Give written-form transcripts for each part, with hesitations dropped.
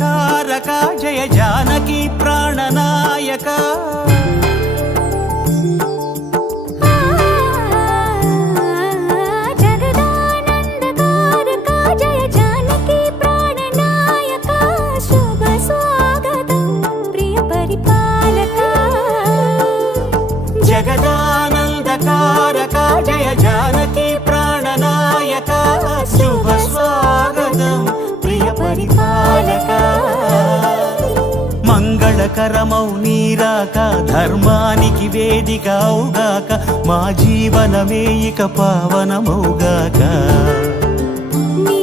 జగదానందకారక జయ జానకి ప్రాణనాయక జగదానందకారక జయ జానకి ప్రాణనాయక శుభ స్వాగతం ప్రియ పరిపాలక మంగళకరమౌ నీరాక ధర్మానికి వేదిక అవుగాక మా జీవనమే ఇక పావనమౌగాక నీ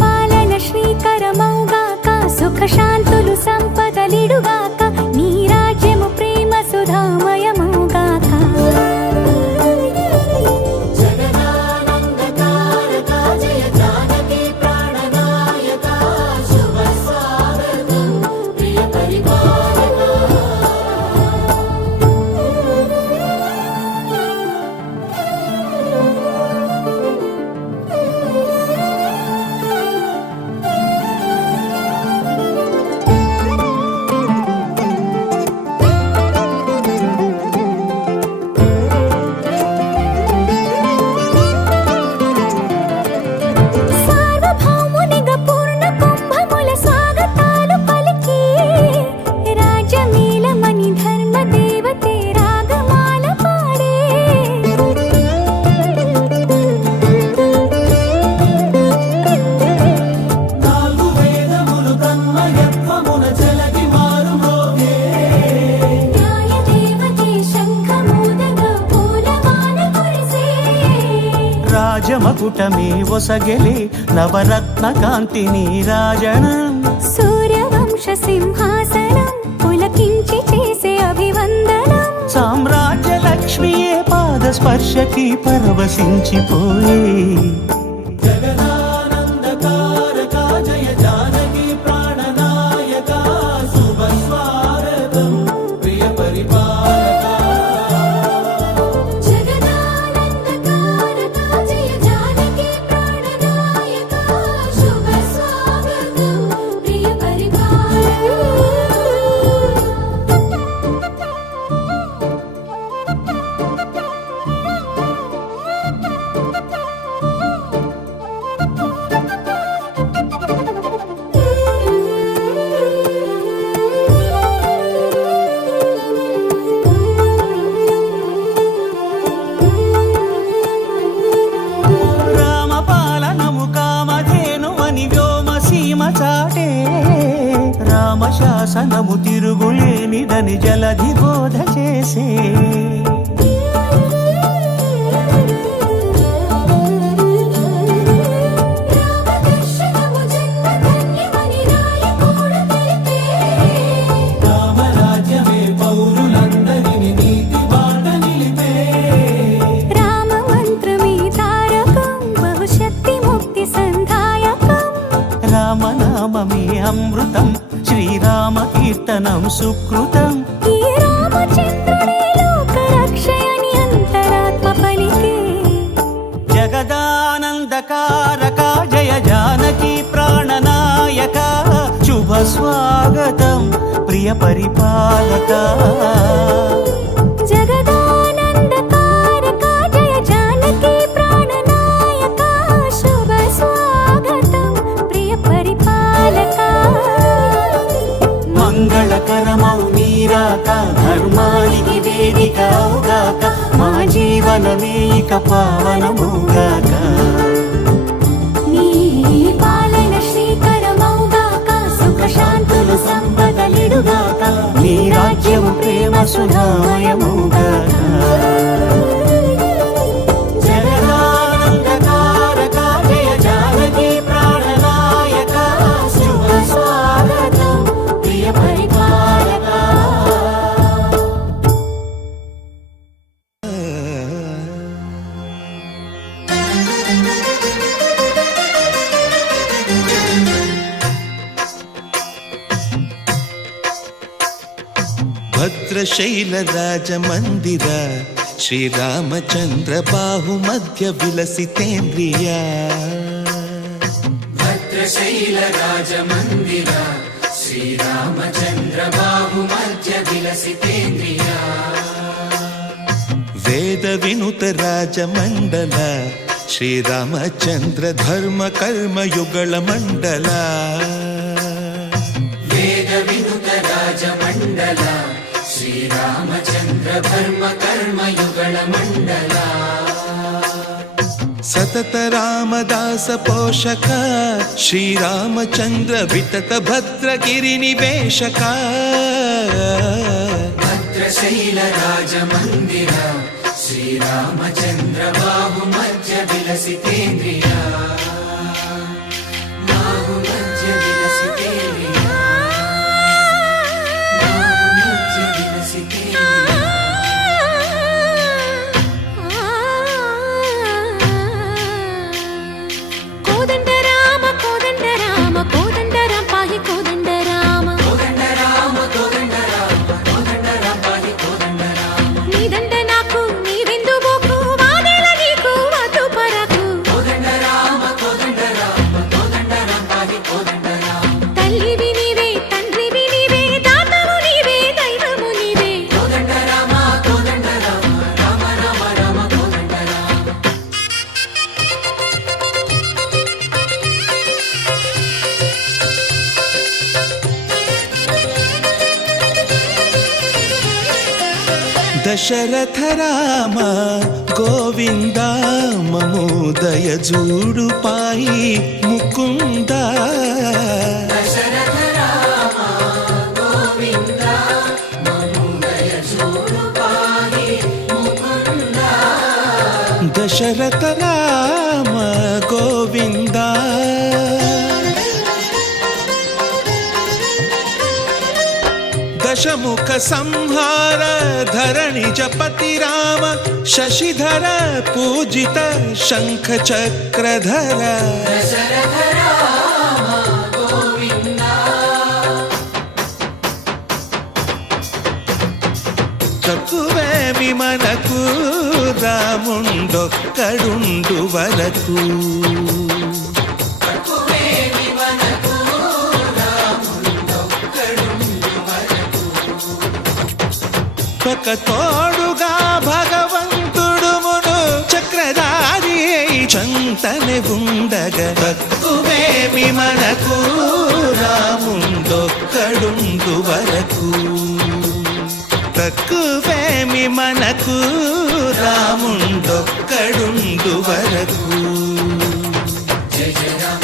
పాలన శ్రీకరమౌగాక సుఖ శాంతులు సంపదలిడుగాక నీ రాజ్యము ప్రేమ సుధామయమౌగాక జగదానందకారక జయ జానకి ప్రాణనాయక శుభ స్వాగతం ప్రియ పరిపాలక సార్వభౌమునిగా పూర్ణ కుంభముల స్వాగతాలు పలికి రాజమేళమణి ధర్మ దేవతే రాగమాల పాడే నాలుగు వేదములు తన్మయత్వమున జలగి మారుమోగే న్యాయ దేవతే శంఖమూదగా పూలమాల కురిసే రాజమకుటమే ఒసగెలే నవరత్న కాంతి నీరాజనం సూర్యవంశ సింహాసనం పులకించి చేసే అభివందనం సామ్రాజ్య లక్ష్మియే పాద స్పర్శకి పరవశించిపోయే జగదానందకారక జయ జానకి ప్రాణనాయక శుభ స్వాగతం ప్రియ పరిపాలక జగదానందకారక జయ జానకి ప్రాణనాయక శుభ స్వాగతం ప్రియ పరిపాలక రామపాలనము కామధేనువని వ్యోమసీమ చాటే రామశాసనము తిరుగులేనిదని జలధి బోధ చేసే రామదర్శనము జన్మధన్యమని రాయకూడ తెలిపే రామరాజ్యమే పౌరులందరిని నీతి బాట నిలిపే రామ మంత్రమే తారకం బహుశక్తి ముక్తి సంధాయకం రామనామమే అమృతం శ్రీరామ కీర్తనం సుకృతం ఈ రామచంద్రుడే లోక రక్షయని అంతరాత్మ పలికే జగదానందకారక జయ జానకి ప్రాణనాయక శుభ స్వాగతం ప్రియ పరిపాలక జగదానందకారక జయ జానకి ప్రాణనాయక శుభ స్వాగతం ప్రియ పరిపాలక మంగళకరమౌ నీరాక ధర్మానికి వేదిక అవుగాక మా జీవనమే ఇక పావనమౌగాక నీ పాలన శ్రీకరమౌగాక సుఖ శాంతులు సంపదలిడుగాక నీ రాజ్యము ప్రేమ సుధామయమౌగాక జగదానందకారక జయ జానకి ప్రాణనాయక శుభ స్వాగతం ప్రియ పరిపాలక భద్రశైల రాజమందిర శ్రీరామచంద్ర బాహుమధ్య విలసితేంద్రియ భద్ర భద్రశైల రాజమందిర శ్రీరామచంద్ర బాహు మధ్య విలసితేంద్రియ వేద వినుత రాజమండల శ్రీరామచంద్ర ధర్మ కర్మ యుగళ మండల వేద వినుత రాజమండల శ్రీరామచంద్ర ధర్మ కర్మ యుగళ మండల సతత రామదాస పోషక శ్రీరామచంద్ర వితత భద్రగిరి నివేశక భద్రశైల రాజమందిర శ్రీరామచంద్ర బాహు మధ్య విలసితేంద్రియ బాహు మధ్య విలసితేంద్రియ బాహు మధ్య విలసితేంద్రియ కోదండ రామ కోదండ రామ కోదండ రామ పాహి కోదండ రామ కోదండ రామ కోదండ రామ కోదండ రామ పాహి కోదండ రామ నీదండ నాకు నీవెందు బోకు వాదేల నీకు వద్దు పరకు కోదండ రామ కోదండ రామ కోదండ రామ పాహి కోదండ రామ తల్లివి నీవే తండ్రివి నీవే దాతవు నీవే దైవము నీవే కోదండ రామ కోదండ రామ రామ రామ రామ కోదండ రామ దశరథ రామ గోవింద మమోదయ జూడు పాయి ముకుంద దశరథ రామ గోవింద మముదయ చూడు పాహి ముకుంద దశరథ రామ గోవింద దశముఖ సంహార ధరణి జపతి రామ శశిధర పూజిత శంఖ చక్రధర దశరథ రామ గోవింద తక్కువేమి మనకు రాముండొక్కడుండు వరకు తక్కువేమి మనకు రాముండొక్కడుండు వరకు ఒక తోడుగా భగవంతుడు మును చక్రధారి అయి చంతనే ఉండగా తక్కువేమి మనకు రాముండొక్కడుండు వరకు తక్కువేమి మనకు రాముండొక్కడుండు వరకు జయ జయ రామ